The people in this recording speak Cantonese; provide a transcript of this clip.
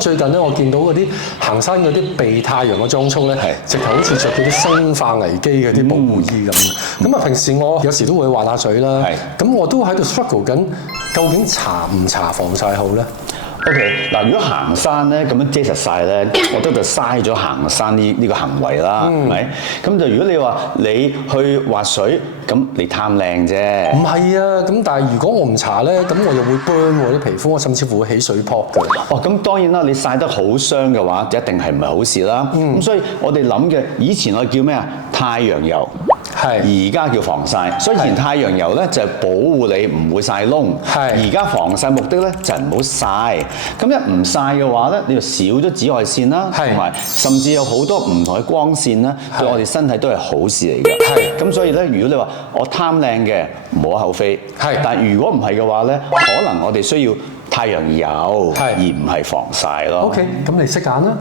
最近咧，我見到嗰啲行山嗰啲避太陽嘅裝束咧，直頭好似着嗰啲生化危機嘅啲保護衣咁。咁啊，平時我有時都會滑下水啦。咁我都喺度 struggle 緊，究竟搽唔搽防曬好咧？ OK， 嗱，如果行山咧咁樣遮實晒咧，我覺得就嘥咗行山呢個行為啦，係咪？咁就如果你話你去滑水，咁你貪靚啫。唔係啊，咁但係如果我唔搽咧，咁我又會 burn 我啲皮膚，我甚至乎會起水泡嘅。哦，咁當然啦，你曬得好傷嘅話，就一定係唔係好事啦。咁所以我哋諗嘅，以前我哋叫咩啊？太陽油。而家叫防曬，所以以前太陽油咧就係保護你唔會曬窿。而家防曬目的咧就係唔好曬。咁一唔曬嘅話咧，你就少咗紫外線啦，同埋甚至有好多唔同嘅光線啦，對我哋身體都係好事嚟嘅。咁所以咧，如果你話我貪靚嘅，無可厚非。但係如果唔係嘅話咧，可能我哋需要太陽油，而唔係防曬咯。OK，咁你識揀啦。